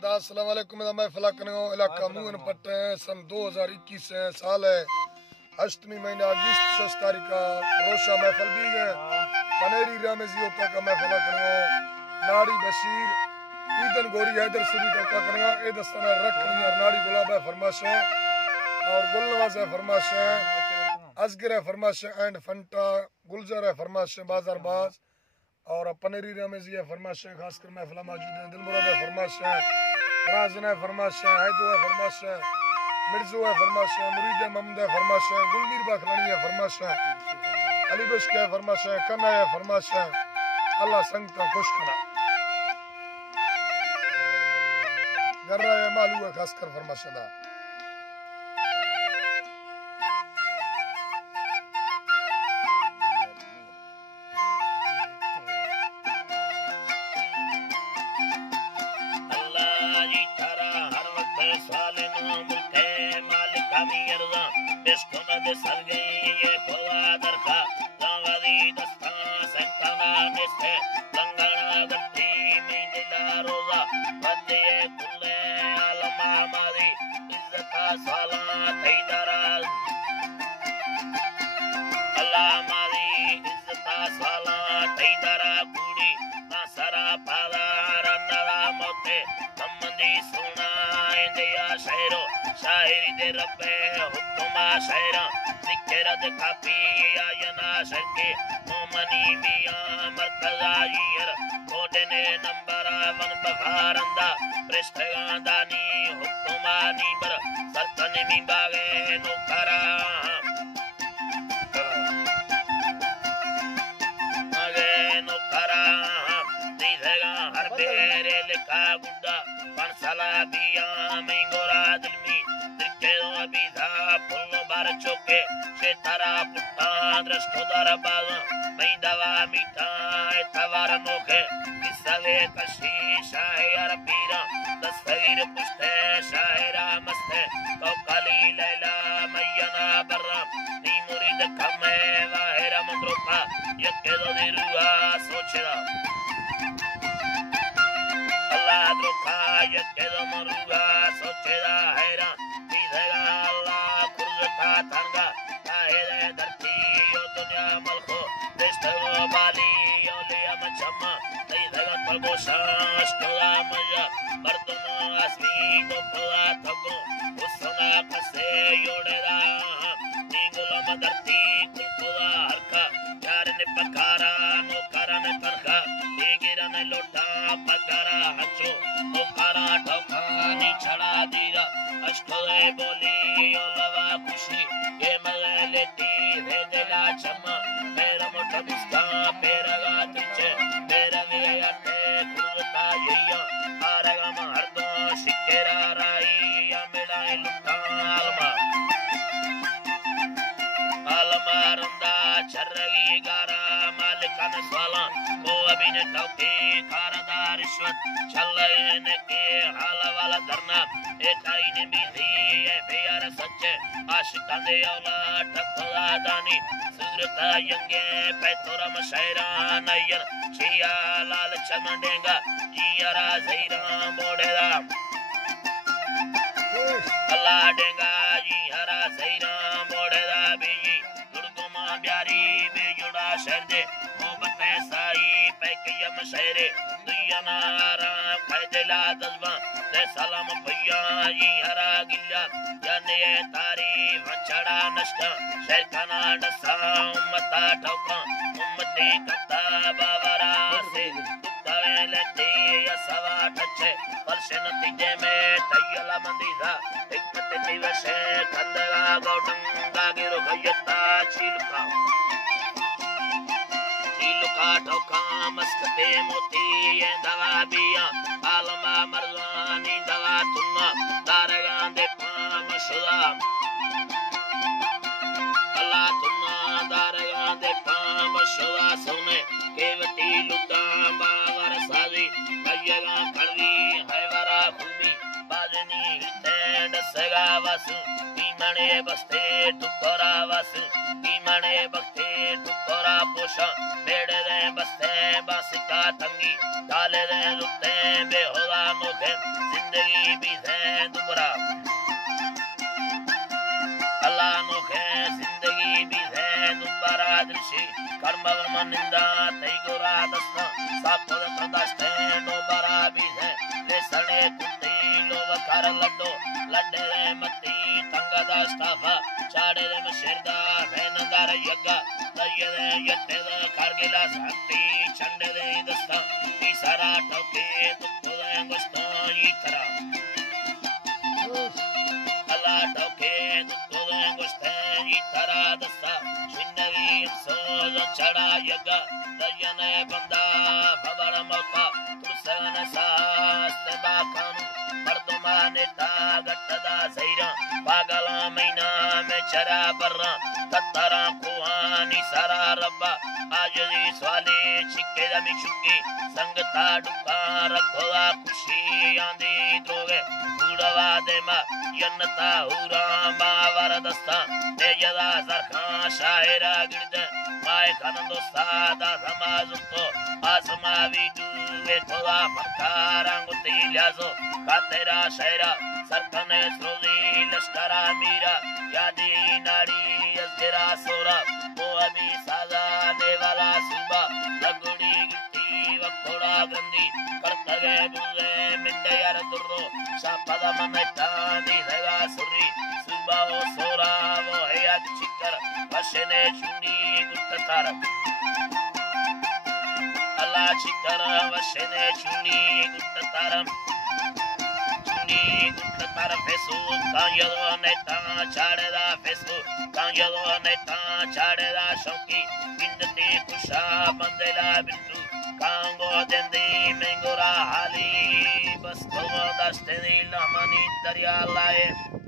अस्सलाम वालेकुम। मैं फलाकनो इलाका मुंगन पट्टे सन 2021 साल है अष्टमी महीना अगस्त 6 तारीख का रोशा महफल भी गए पनेरी रामेजी होता का महफल करो नाड़ी बशीर ईदन गोरी हैदर सुरी टोका करना ए दस्ताना रखनी और नाड़ी गुलाब है फरमाश है और गुलनवाज है फरमाश है असगर है फरमाश एंड फंटा गुलजार है फरमाश बाजार बाज और पनेरी रामेजी है फरमाश है खासकर महफिल मौजूद है दिलमुराद है फरमाश है राजन है फरमाश है हैदो है फरमाश है मिर्जो है फरमाश है मुरीद है महमूद है फरमाश है गुलमीर बाखलानी है फरमाश है अली बश्क है फरमाश है कन्ना है फरमाश है अल्लाह संगता खुश करा गर्रा है मालू है खासकर फरमाश है शायरी दे रब्बे हुक्मा शायरा जिक्र दे काफी आयना शर्के मोमनी मियां मरकज़ा यार कोडे ने नंबर 1 बहारंदा प्रेस्टगांदानी हुक्मा नीबर सरतने मी बागे नोकरा आगे नोकरा दीदेगा हर बेरे लिखा गुंडा पंसला बिया में गोरा दिलमी चौके शेतारा पुट्टा दृष्टोदर बाज़ मैंदवा मीठा तवार नोखे किसवे कशी शायर पीरा दस्तगीर पुष्टे शायरा मस्ते कौकाली लैला मैयना बर्रा नी मुरीद कमे वाहिरा मंद्रोपा यके दो दिरुआ सोचेदा अल्लाह द्रोखा यके दो मरुआ सोचेदा हैरा दीदेगा तंगा काहे धरती यो दुनिया मलखो देशो बाली यो लिया मचमा तई जगत पर गोशाश तोला मजा मर्दन आसमी को पला तगो उसना कसे योड़ेदा नी गुलाम धरती कुलपुरा हरका यार ने पकारा नो करन परखा गिरा ने लोटा पकारा हचो नो करा ठोका नी छड़ा दीरा अष्टोए बोली यो लवा खुशी ये मलेटी रेजला चम्मा मेरा मोटा बिस्ता मेरा गातिचे मेरा वियाते कुलता यया आरगा महर्दो शिकेरा राई या मेरा लुटा आलमा रंदा चरगी गारा मालिकन साला को अभी ने टोके खारदार रिश्वत चलने के हाला वाला धरना एकाई ने मिली है प्यार सच्चे आशिकां दे औला ठकला दानी सूरता यंगे पैतोरा मशायरा नयन छिया लाल चमंडेगा जियारा जैरा मोड़ेदा अल्लाह डेगा जियारा जैरा मोड़ेदा बेजी दुर्गमा प्यारी बेजुड़ा शर्दे मोहब्बत साई पैकिया मशायरे दुनिया नारा खैदला दजबा दे सलाम भैया जियारा गिल्ला याने तारी वंचड़ा नष्टा शैताना डसा उम्मता ठोका उम्मती कता बावरा से तवे लेती या सवा टचे परसे नतीजे में तयला मंदीदा हिकमत दिवसे कंदगा गौडंगा गिरो गयता छिलका ठोका मस्कते मोती ये दवा बिया आलमा मरजानी दवा तुन्ना दारगा दे पाम शुदा अल्लाह तुन्ना दारगा दे पाम शुदा सोने केवती लुदा बावर साजी कयगा कड़वी है वरा भूमि बाजनी हिते डसगा वसु कीमणे बस्ते टुकरा वसु कीमणे बस्ते टुकरा पोषा बेड़े दे बस्ते बासिका तंगी डाले दे लुते बेहोदा मुखे जिंदगी भी है दुबरा अल्लाह नोखे जिंदगी भी है दुबरा दृश्य कर्म निंदा तई गोरा दस्ता सातों दस्ते दोबारा भी है ले सड़े कुत्ती लोग कर लड्डो लड्डे रे मत्ती तंगा दास्ताफा चाड़े रे मशरदा भैनदार यज्ञा दये रे यत्ते रे कारगिला शक्ति चंडे रे दस्ता तीसरा टोके दुख रे गुस्ता इतरा अल्लाह टोके दुख रे गुस्ता इतरा दस्ता शिन्नवी सोज चढ़ा यज्ञा दये ने बंदा भवर मौका तुरसन सास्त बाकानु मर्दुमाने तागटदा सैरा पागला महीना में चरा बर्रा तत्तरा कुहानी सारा रब्बा आज दी स्वाले छिके दमी चुकी संगता डुका रखोला खुशी आंदी द्रोगे उड़वा दे मा यन्नता हुरा बावर दस्ता ने यदा सरखा शायरा गिरदे माय खानंदो सादा समाजुतो आसमावी दुवे थोला फकारा गुती ल्याजो कातेरा शायरा सरकने स्रोली लश्करा मीरा यादी नाड़ी अजरा सोरा वो अभी साजा देवाला सुबा लगुड़ी गिट्टी वकोड़ा गंदी करतगे बुले मिंडे यार दुर्रो शापदा ममेता दी देगा सुरी सुबा वो सोरा वो है याद चिकर वशने चुनी गुट्टतार अल्लाह चिकर वशने चुनी गुट्टतारम गुट्टतार फेसु कांयलो नेता चाड़ेदा फेसु कांयलो नेता चाड़ेदा शौकी पिंडती खुशा बंदेला बिंटू कांगो देंदी मेंगोरा हाली बस तो दस्ते दी लमनी दरिया लाए